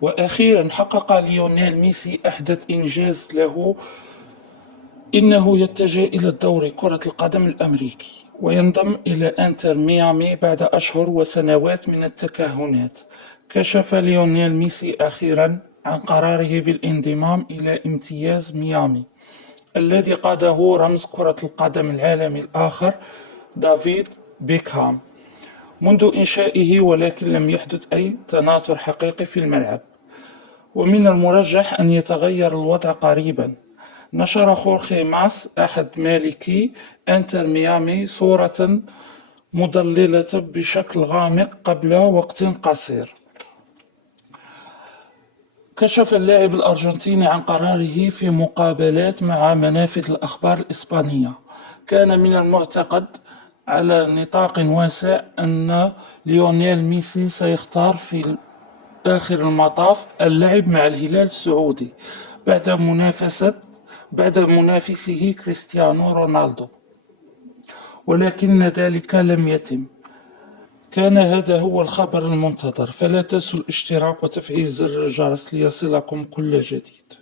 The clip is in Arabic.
وأخيرا حقق ليونيل ميسي أحدث إنجاز له، إنه يتجه إلى دوري كرة القدم الأمريكي وينضم إلى إنتر ميامي بعد أشهر وسنوات من التكهنات. كشف ليونيل ميسي أخيرا عن قراره بالانضمام إلى امتياز ميامي الذي قاده رمز كرة القدم العالمي الآخر دافيد بيكهام منذ إنشائه، ولكن لم يحدث أي تناثر حقيقي في الملعب، ومن المرجح أن يتغير الوضع قريبا. نشر خورخي ماس أحد مالكي إنتر ميامي صورة مضللة بشكل غامق قبل وقت قصير. كشف اللاعب الأرجنتيني عن قراره في مقابلات مع منافذ الأخبار الإسبانية. كان من المعتقد على نطاق واسع أن ليونيل ميسي سيختار في آخر المطاف اللعب مع الهلال السعودي بعد منافسه كريستيانو رونالدو، ولكن ذلك لم يتم. كان هذا هو الخبر المنتظر، فلا تنسوا الاشتراك وتفعيل زر الجرس ليصلكم كل جديد.